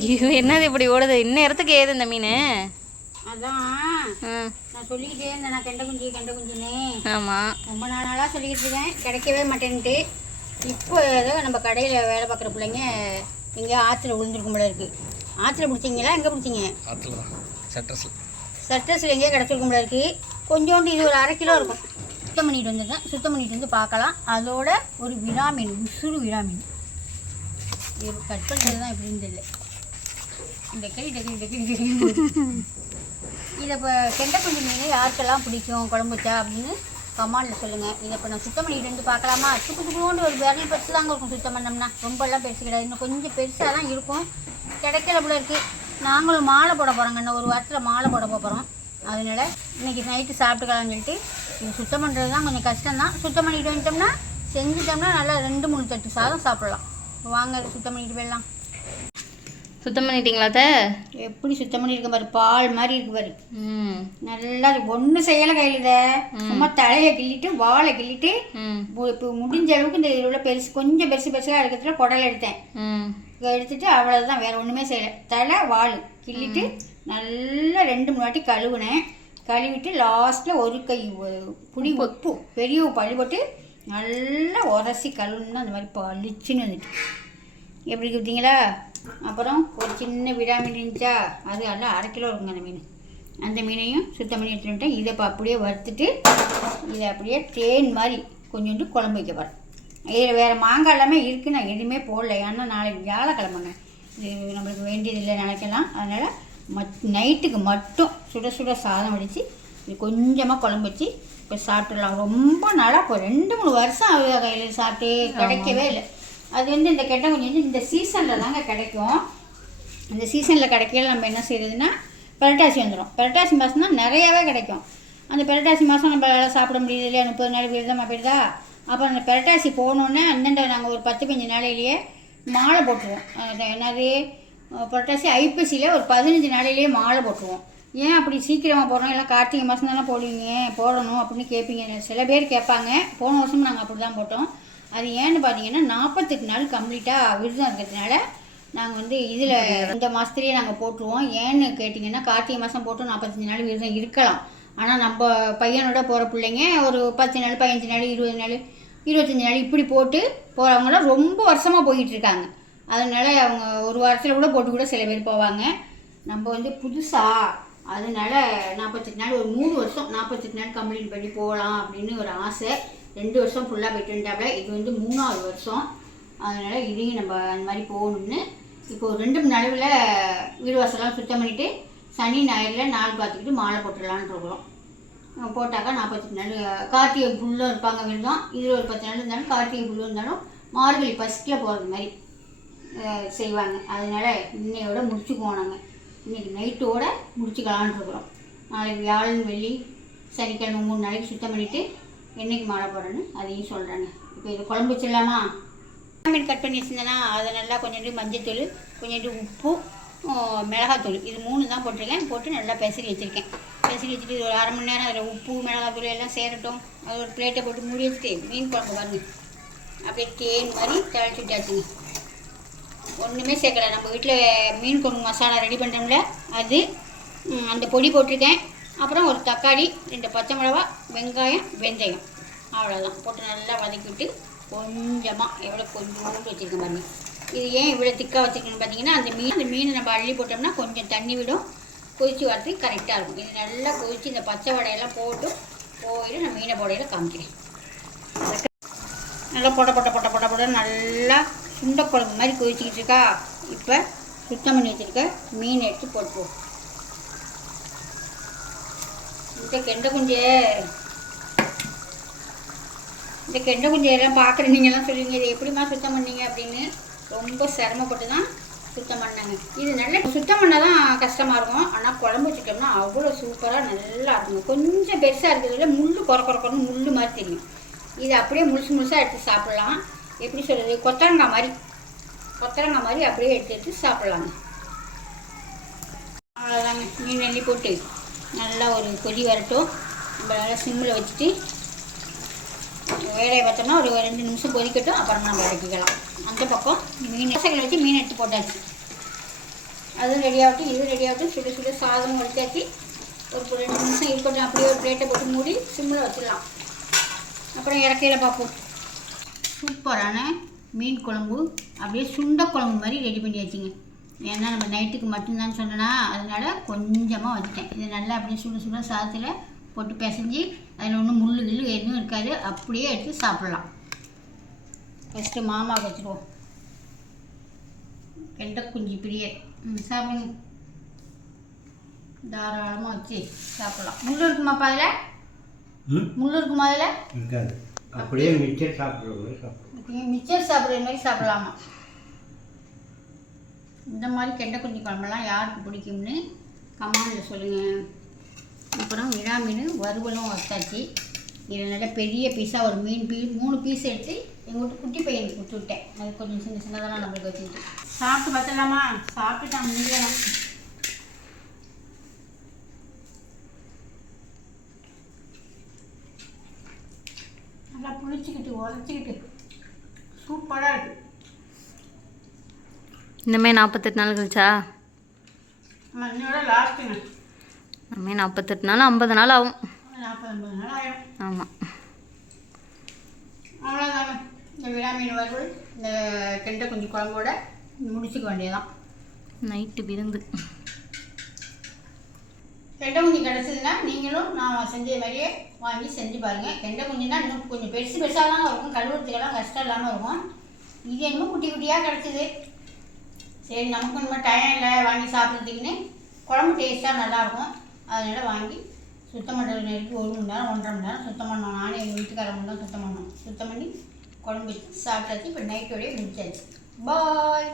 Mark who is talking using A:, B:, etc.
A: ஐயோ என்னது இப்படி ஓடுது? இன்ன இடத்துக்கு ஏது இந்த மீன்?
B: அதான். நான் சொல்லிக்கிட்டே இருந்தேன் நான் கெண்டை குஞ்சு கெண்டை குஞ்சுன்னு.
A: ஆமாம்
B: ரொம்ப நாளாக சொல்லிக்கிட்டு இருக்கேன் கிடைக்கவே மாட்டேன்ட்டு. இப்போ ஏதோ நம்ம கடையில் வேலை பார்க்குற பிள்ளைங்க எங்கேயோ ஆற்றுல விழுந்துருக்கும் போல இருக்குது ஆற்றுல பிடிச்சிங்களா? எங்கே பிடிச்சிங்க?
C: ஆற்றுல தான்.
B: சட்டஸில் எங்கேயோ கிடச்சிருக்கும் போல இருக்குது கொஞ்சோண்டு இது ஒரு அரை கிலோ இருக்கும். சுத்தம் பண்ணிட்டு வந்திருக்கேன் சுத்தம் பண்ணிட்டு வந்து பார்க்கலாம். அதோட ஒரு விராமீன் உசுறு விராமீன் இது கட் பண்ணுறது தான் எப்படின்னு தெரியல. இந்த கை டக்கி டக்கி டக்கி இதை இப்போ கெண்டை குஞ்சு மீன் யாருக்கெல்லாம் பிடிக்கும்? குழம்பு வச்சா அப்படின்னு கமாண்டில் சொல்லுங்கள் இதை இப்போ நான் சுத்தம் பண்ணிட்டு வந்து பார்க்கலாமா? சுக்கு சுக்குண்டு ஒரு விரல் பெருசு தாங்க இருக்கும் சுத்தம் பண்ணோம்னா. ரொம்பலாம் பெருசு கிடையாது இன்னும் கொஞ்சம் பெருசாக தான் இருக்கும். கிடைக்கல போல இருக்குது நாங்களும் மாலை போட போகிறோங்க இன்னும் ஒரு வாரத்தில் மாலை போட போகிறோம் அதனால இன்னைக்கு நைட்டு சாப்பிட்டுக்கலாம்னு சொல்லிட்டு இது சுத்தம் பண்ணுறது தான் கொஞ்சம் கஷ்டம் தான் சுத்தம் பண்ணிட்டு வந்துட்டோம்னா செஞ்சுட்டோம்னா நல்லா ரெண்டு மூணு தட்டு சாதம் சாப்பிட்லாம். வாங்க சுத்தம் பண்ணிட்டு போயிடலாம்.
A: சுத்தம் பண்ணிட்டீங்களா அத்தை?
B: எப்படி சுத்தம் பண்ணியிருக்க பாரு பால் மாதிரி இருக்கு பாரு.
A: ம்.
B: நல்லா ஒன்றும் செய்யலை கையில் இதை. சும்மா தலையை கிள்ளிட்டு வாழை கிள்ளிட்டு இப்போ முடிஞ்ச அளவுக்கு இந்த இதில் உள்ள பெருசு கொஞ்சம் பெருசு பெருசாக இருக்கிறதுல குடல் எடுத்தேன். எடுத்துட்டு அவ்வளோதான் வேற ஒன்றுமே செய்யலை. தலை வால் கிள்ளிட்டு நல்லா ரெண்டு மூணு வாட்டி கழுவுனேன். கழுவிட்டு லாஸ்ட்டில் ஒரு கை புளி உப்பு. பெரிய உப்பு போட்டு நல்லா உரசி கழுவுனா அந்த மாதிரி பளிச்சுன்னு வந்துட்டு. எப்படி கொடுத்தீங்களா அப்புறம் ஒரு சின்ன விடாமீன் இருந்துச்சா? அது எல்லாம் அரை கிலோ இருக்குங்க அந்த மீன். அந்த மீனையும் சுத்தம் பண்ணி எடுத்துட்டு வந்துட்டேன். இதை இப்போ அப்படியே வறுத்துட்டு இதை அப்படியே தேன் மாதிரி கொஞ்சோண்டு குழம்பு வைக்க போகிறேன் இதில் வேறு மாங்காய் எல்லாமே இருக்குது நான் எதுவுமே போடல. ஏன்னா நாளைக்கு வியாழக்கிழமைங்க. இது நம்மளுக்கு வேண்டியதில்லை நினைக்கலாம். அதனால் மத் நைட்டுக்கு மட்டும் சுட சுட சாதம் வடித்து இது கொஞ்சமாக குழம்பு வச்சு இப்போ சாப்பிட்டுடலாம். ரொம்ப நாளாக இப்போ ரெண்டு மூணு வருஷம் ஆகுது கையில் சாப்பிட்டு. கிடைக்கவே இல்லை. அது வந்து இந்த கெட்ட வந்து இந்த சீசனில் தாங்க கிடைக்கும். இந்த சீசனில் கிடைக்கல நம்ம என்ன செய்யறதுன்னா புரட்டாசி வந்துடும் புரட்டாசி மாதம் தான் நிறையாவே கிடைக்கும். அந்த புரட்டாசி மாதம் நம்மளால் சாப்பிட முடியுது இல்லையா? முப்பது நாள் விரதம் அப்படிதா அப்போ அந்த புரட்டாசி போனோன்னே அந்தண்ட நாங்கள் ஒரு பத்து பஞ்சு நாளையிலேயே மாலை போட்டுருவோம். என்னது? புரட்டாசி ஐப்பசியில் ஒரு பதினஞ்சு நாளையிலேயே மாலை போட்டுருவோம். ஏன் அப்படி சீக்கிரமாக போடுறோம்? எல்லாம் கார்த்திகை மாதம் தானே போடுவீங்க போடணும் அப்படின்னு கேட்பீங்க. சில பேர் கேட்பாங்க. போன வருஷம் நாங்கள் அப்படி தான் போட்டோம். அது ஏன்னு பார்த்தீங்கன்னா நாற்பத்தெட்டு நாள் கம்ப்ளீட்டாக விரதம் இருக்கிறதுனால நாங்கள் வந்து இதில் இந்த மாதத்துலேயே நாங்கள் போட்டுருவோம். ஏன்னு கேட்டிங்கன்னா கார்த்திகை மாதம் போட்டு நாற்பத்தஞ்சு நாள் விரதம் இருக்கலாம். ஆனால் நம்ம பையனோட போகிற பிள்ளைங்க ஒரு பத்து நாள் பதினஞ்சு நாள் இருபது நாள் இருபத்தஞ்சி நாள் இப்படி போட்டு போகிறவங்களாம் ரொம்ப வருஷமாக போயிட்டு இருக்காங்க. அதனால அவங்க ஒரு வாரத்தில் கூட போட்டு கூட சில பேர் போவாங்க. நம்ம வந்து புதுசாக அதனால நாற்பத்தெட்டு நாள் ஒரு மூணு வருஷம் நாற்பத்தெட்டு நாள் கம்ப்ளீட் பண்ணி போகலாம் அப்படின்னு ஒரு ஆசை. ரெண்டு வருஷம் ஃபுல்லாக போயிட்டு இது வந்து மூணாவது வருஷம். அதனால் இதையும் நம்ம அந்த மாதிரி போகணும்னு. இப்போது ஒரு ரெண்டு நடுவில் வீடு வாசலாம் சுத்தம் பண்ணிவிட்டு சனி ஞாயிறில் நாள் பார்த்துக்கிட்டு மாலை போட்டுடலான்னு இருக்கிறோம் போட்டாக்கா நாற்பத்தெட்டு நாள் கார்த்திகை புல்லும் இருப்பாங்க விரதம் இதில் ஒரு பத்து நாள் இருந்தாலும் கார்த்திகை புல்லு இருந்தாலும் மார்கழி ஃபஸ்ட்டில் போகிறது மாதிரி செய்வாங்க. அதனால் இன்னையோட முடிச்சுக்குவோம் நாங்கள் இன்றைக்கி நைட்டோட முடிச்சுக்கலான்னு இருக்கிறோம் நாளைக்கு வியாழன் வெள்ளி சனிக்கிழமை மூணு நாளைக்கு சுத்தம் பண்ணிவிட்டு என்றைக்கு மாற போடுறேன்னு அதையும் சொல்கிறேங்க இப்போ இது குழம்பு வச்சிடலாமா? மீன் கட் பண்ணி வச்சுருந்தேன்னா அதை நல்லா கொஞ்சோண்டு மஞ்சத்தூள் கொஞ்சோண்டு உப்பு மிளகாத்தூள். இது மூணு தான் போட்டிருக்கேன். போட்டு நல்லா பெசரி வச்சுருக்கேன். பெசரி வச்சுட்டு ஒரு அரை மணி நேரம் அதில் உப்பு மிளகாத்தூள் எல்லாம் சேரட்டும். அது ஒரு பிளேட்டை போட்டு மூடி வச்சுட்டு மீன் குழம்பு பாருங்க. அப்படியே தேன் மாதிரி தழைச்சி விட்டாச்சுங்க ஒன்றுமே சேர்க்கல. நம்ம வீட்டில் மீன் குழம்பு மசாலா ரெடி பண்ணுறோம்ல அது அந்த பொடி போட்டிருக்கேன். அப்புறம் ஒரு தக்காளி ரெண்டு பச்சை மிளகா வெங்காயம் வெந்தயம். அவ்வளோதான் போட்டு நல்லா வதக்கிவிட்டு கொஞ்சமாக எவ்வளோ கொஞ்சோண்டு வச்சுருக்கேன் பாருங்க. இது ஏன் இவ்வளோ திக்காக வச்சுருக்கேன்னு பார்த்தீங்கன்னா அந்த மீன் அந்த மீனை நம்ம அள்ளி போட்டோம்னா கொஞ்சம் தண்ணி விடும். கொதித்து வரதுக்கு கரெக்டாக இருக்கும். இது நல்லா கொதித்து இந்த பச்சை வடையெல்லாம் போட்டு போயிட்டு நான் மீனை போடையில் காமிக்கிறேன். நல்லா பொட்ட பொட்ட பொட்ட பொட்ட பொட நல்லா சுண்டக்குழம்பு மாதிரி கொதிச்சிக்கிட்டு இருக்கா? இப்போ சுத்தம் பண்ணி வச்சுருக்க மீன் எடுத்து போட்டுருவோம். இந்த கெண்டை இந்த கெண்டை குஞ்சையெல்லாம் பார்க்குற நீங்கள்லாம் சொல்லுவீங்க இதை எப்படிம்மா சுத்தம் பண்ணீங்க அப்படின்னு ரொம்ப சிரமப்பட்டு தான் சுத்தம் பண்ணாங்க. இது நல்ல சுத்தம் பண்ண தான் கஷ்டமாக இருக்கும். ஆனால் குழம்பு வச்சுட்டோம்னா அவ்வளோ சூப்பராக நல்லா இருக்கும் கொஞ்சம் பெருசாக இருக்கிறதுல முள் குறை குறைக்கணும் முள் மாதிரி தெரியும். இது அப்படியே முழுசு முழுசாக எடுத்து சாப்பிட்லாம். எப்படி சொல்கிறது கொத்தரங்காய் மாதிரி. கொத்தரங்காய் மாதிரி அப்படியே எடுத்து எடுத்து சாப்பிட்லாங்க. அவ்வளோதாங்க. மீன் நெல்லி போட்டு. நல்லா ஒரு கொதி வரட்டும். நம்ம நல்லா சிம்மில் வச்சுட்டு வேலையை பார்த்தோம்னா ஒரு ரெண்டு நிமிஷம் கொதிக்கட்டும் அப்புறம் நம்ம இறக்கிக்கலாம். அந்த பக்கம் மீன் பசங்களை வச்சு மீன் எடுத்து போட்டாச்சு. அதுவும் ரெடி ஆகட்டும் இது ரெடி ஆகட்டும். சுட சுட சாதம் வடிச்சாச்சு ஒரு ரெண்டு நிமிஷம் இருக்கட்டும் அப்படியே ஒரு பிளேட்டை போட்டு மூடி சிம்மில் வச்சிடலாம். அப்புறம் இறக்கையில் பார்ப்போம். சூப்பரான மீன் குழம்பு. அப்படியே சுண்ட குழம்பு மாதிரி ரெடி பண்ணியாச்சுங்க ஏன்னா நம்ம நைட்டுக்கு மட்டும்தான் சொன்னேன்னா அதனால கொஞ்சமாக வச்சுட்டேன். இது நல்லா அப்படியே சுட சுட சாதத்தில் போட்டு பிசைஞ்சு அதில் ஒன்றும் முள் கிள்ளு எதுவும் இருக்காது. அப்படியே எடுத்து சாப்பிட்லாம். ஃபஸ்ட்டு மாமாவுக்கு வச்சுருவோம். கெண்ட குஞ்சு பிரியே. சாப்பிடுங்க. தாராளமாக வச்சு சாப்பிட்லாம். முள் இருக்குமாப்பா அதில்?
D: ம்?
B: முள் இருக்குமா அதில்?
D: இருக்காது. அப்படியே மிச்சர் சாப்பிட்ற மாதிரி சாப்பிடுவோம்.
B: மிச்சர் சாப்பிட்ற மாதிரி சாப்பிடலாமா? இந்த மாதிரி கெண்டை குஞ்சு குழம்பெல்லாம் யாருக்கு பிடிக்கும்னு கமெண்டில் சொல்லுங்கள் அப்புறம் விழா மீன் வறுவலும் வச்சாச்சு இதில் நல்ல பெரிய பீஸாக ஒரு மீன் பீ மூணு பீஸ் எடுத்து எங்கள் வீட்டு குட்டி பையனுக்கு கொடுத்து விட்டேன். அது கொஞ்சம் சின்ன சின்னதெல்லாம் நம்மளுக்கு வச்சுக்கிட்டு. சாப்பிட்டு பார்த்துடலாமா? சாப்பிட்டு நான் முடியலாம். நல்லா புளிச்சிக்கிட்டு உரைச்சிக்கிட்டு சூப்பராக இருக்குது
A: இனிமேல் நாற்பத்தெட்டு நாள் கழிச்சா? இனிமேல் நாற்பத்தெட்டு நாள் ஐம்பது நாள் ஆகும். ஆமாம்
B: அவ்வளோதாங்க இந்த விழா மீன் வறுவல் இந்த கெண்டை குஞ்சு குழம்போட முடிச்சுக்க வேண்டியதான்
A: நைட்டு விருந்து.
B: கெண்டை குஞ்சு கிடச்சதுன்னா நீங்களும் நான் செஞ்ச மாதிரியே வாங்கி செஞ்சு பாருங்கள் கெண்டை குஞ்சுனா இன்னும் கொஞ்சம் பெருசு பெருசாக தான் இருக்கும். கழுவுறதுக்கெல்லாம் கஷ்டம் இல்லாமல் இருக்கும். இது என்னமோ குட்டி குட்டியாக கிடச்சிது. சரி நமக்கு இந்த மாதிரி டைம் இல்லை வாங்கி சாப்பிட்றதுக்குன்னு குழம்பு டேஸ்ட்டாக நல்லாயிருக்கும். அதனால் வாங்கி சுத்தம் பண்ணுறது நேரத்துக்கு ஒரு மணி நேரம் ஒன்றரை மணி நேரம் சுத்தம் பண்ணோம் நானே எங்கள் வீட்டுக்காரங்க தான் சுத்தம் பண்ணோம் சுத்தம் பண்ணி குழம்பு வச்சு சாப்பிட்டாச்சு. இப்போ நைட்டோடய முடிச்சாச்சு. பாய்